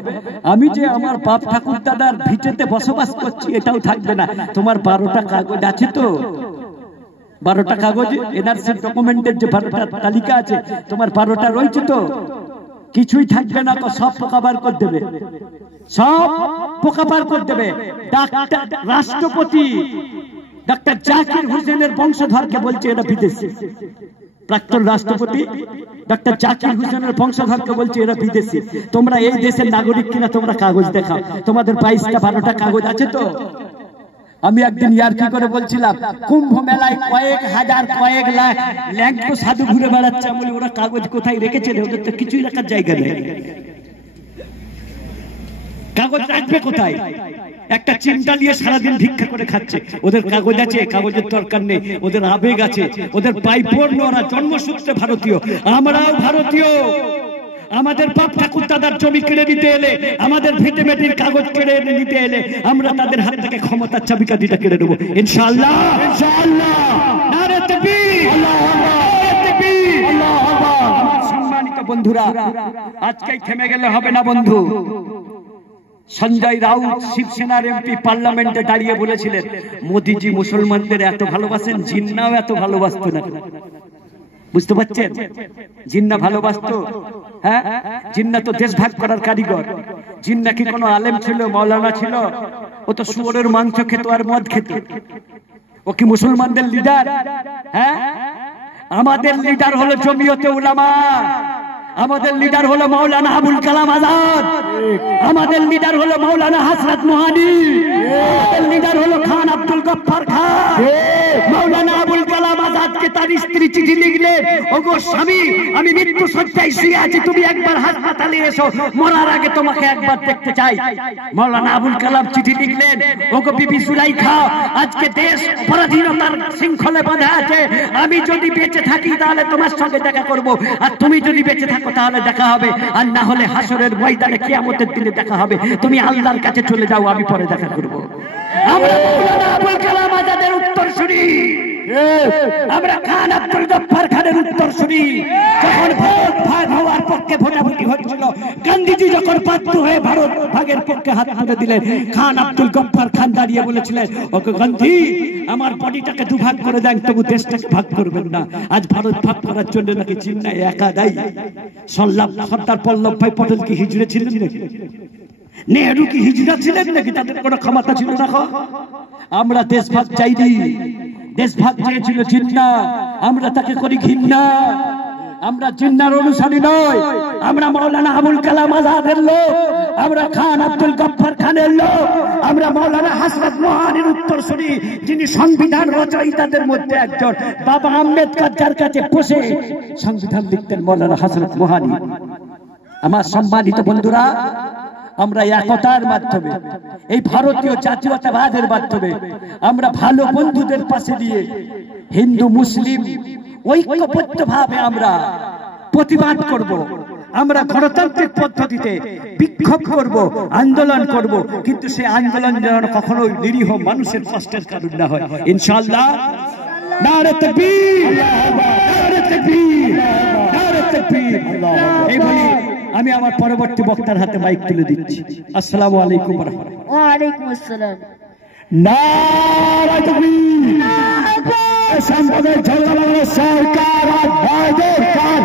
আমি যে আমার বাপ ঠাকুর দাদার ভিটেতে বসবাস করছি, এটাও থাকবে না। তোমার 12টা কাগজ আছে তো, 12টা কাগজ এনআরসি ডকুমেন্টের যে 12টা তালিকা আছে, তোমার 12টা রয়েছে তো? কিছুই থাকবে না, সব পোকাবার করে দেবে, সব পোকাবার করে দেবে। রাষ্ট্রপতি ডক্টর জাকির হোসেনের বংশধরকে বলছে এরা বিদেশি। প্রাক্তন রাষ্ট্রপতি ডক্টর জাকির হোসেনের বংশধরকে বলছে এরা বিদেশি। তোমরা এই দেশের নাগরিক কিনা তোমরা কাগজ দেখাও। তোমাদের 22টা 12টা কাগজ আছে তো? আমি একদিন ইয়ার্কি করে বলছিলাম, কুম্ভ মেলায় কয়েক হাজার কয়েক লাখ ল্যাংটো সাধু ঘুরে বেড়াচ্ছে, বলে ওরা কাগজ কোথায় রেখেছে? ওদের তো কিছুই রাখার জায়গা নেই। কাগজ রাখবে কোথায়? একটা চিন্তা নিয়ে সারাদিন ভিক্ষা করে খাচ্ছে। ওদের কাগজ আছে? কাগজের দরকার নেই। ওদের আবেগ আছে, ওদের পাইপূর্ণ, ওরা জন্মসূত্রে ভারতীয়, আমরাও ভারতীয়। আমাদের বাপ ঠাকুর দাদার জমি কেড়ে নিতে এলে, আমাদের ভিটে মেটির কাগজ কেড়ে নিতে এলে, আমরা তাদের হাত থেকে ক্ষমতার চাবিকাঠিটা কেড়ে নেবো ইনশাআল্লাহ। ইনশাআল্লাহ। নারে তাকবীর, আল্লাহু আকবার, আল্লাহু আকবার। সম্মানিত বন্ধুরা, আজকেই থেমে গেলে হবে না বন্ধু। সঞ্জয় রাউত শিবসেনার এমপি পার্লামেন্টে দাঁড়িয়ে বলেছিলেন, মোদিজি মুসলমানদের এত ভালোবাসেন, জিন্নাও এত ভালোবাসতো না। বুঝতে পারছেন? জিন্না ভালোবাসতো? হ্যাঁ, জিন্না তো দেশ ভাগ করার কারিগর। জিন্না কি কোনো আলেম ছিল, মাওলানা ছিল? ও তো শুয়োরের মাংস খেত আর মদ খেত। ও কি মুসলমানদের লিডার? হ্যাঁ, আমাদের লিডার হলো জমিয়তে উলামা, আমাদের লিডার হলো মাওলানা আবুল কালাম আজাদ, আমাদের লিডার হলো মাওলানা হাসরত মোহানি, আমাদের লিডার হলো খান আব্দুল গফফার খান। মাওলানা আবুল কালাম আজাদকে তার স্ত্রী চিঠি লিখলেন, ওগো স্বামী, আমি মৃত্যু শয্যায় শুয়ে আছি, তুমি একবার হাসপাতালে এসো, মরার আগে তোমাকে একবার দেখতে চাই। মাওলানা আবুল কালাম চিঠি লিখলেন, ওগো বিবি সুলাইখা, আজকে দেশ পরাধীনতার শৃঙ্খলে বাঁধা আছে, আমি যদি বেঁচে থাকি তাহলে তোমার সঙ্গে দেখা করব, আর তুমি যদি বেঁচে থাকো তাহলে দেখা হবে, আর না হলে হাসরের ময়দানে কিয়ামতের দিনে দেখা হবে। তুমি আল্লাহর কাছে চলে যাও, আমি পরে দেখা করব। আমরা মাওলানা আবুল কালাম আজাদের উত্তরসূরি, আমরা খান আব্দুল গফফার খানের উত্তরসূরি। যখন ভারত ভাগ হওয়ার পক্ষে ভোটাভুটি হচ্ছিল, গান্ধীজি যখন বাধ্য হয়ে ভারত ভাগের পক্ষে হাত তুলে দিলেন, খান আব্দুল গফফার খান দাঁড়িয়ে বলেছিলেন, ওকে গান্ধী, আমার বডিটাকে দুভাগ করে দেন, তবু দেশটাকে ভাগ করবেন না। আজ ভারত ভাগ করার জন্য নাকি চিন্তা একা দায়ী। সর্দার বল্লভ ভাই পটেল কি হিজড়ে ছিলেন নাকি? নেহরু কি হিজড়া ছিলেন নাকি? তাদের কোনো ক্ষমতা ছিল না? আমরা দেশভাগ চাইনি, দেশভাগ চেয়েছিল জিন্না, আমরা তাকে করি ঘৃণা। আমরা জিন্নার অনুসারী নয়, আমরা মাওলানা আবুল কালাম আজাদের লোক, আমরা খান আব্দুল গফফার খানের লোক, আমরা মাওলানা হাসরত মোহানির উত্তরসূরি, যিনি সংবিধান রচয়িতাদের মধ্যে একজন। বাবা আম্বেদকর যার কাছে বসে সংবিধান লিখতেন, মাওলানা হাসরত মোহানি। আমার সম্মানিত বন্ধুরা, আমরা একতার মাধ্যমে, এই ভারতীয় জাতীয়তাবাদের মাধ্যমে, আমরা ভালো বন্ধুদের পাশে দিয়ে হিন্দু মুসলিম ঐক্যবদ্ধভাবে আমরা প্রতিবাদ করব। আমরা গণতান্ত্রিক পদ্ধতিতে বিক্ষোভ করব, আন্দোলন করব, কিন্তু সেই আন্দোলন যেন কখনোই নিরীহ মানুষের কষ্টের কারণ না হয় ইনশাআল্লাহ। নারে তাকবীর, নারে তাকবীর, নারে তাকবীর। এই বলি আমি আমার পরবর্তী বক্তার হাতে মাইক তুলে দিচ্ছি। আসসালামু আলাইকুম ওয়া রাহমাতুল্লাহ। ওয়া আলাইকুম আসসালাম। নারায়ে তাকবীর। সম্পদের ঝগড়া সরকার আর ভাইদের কার।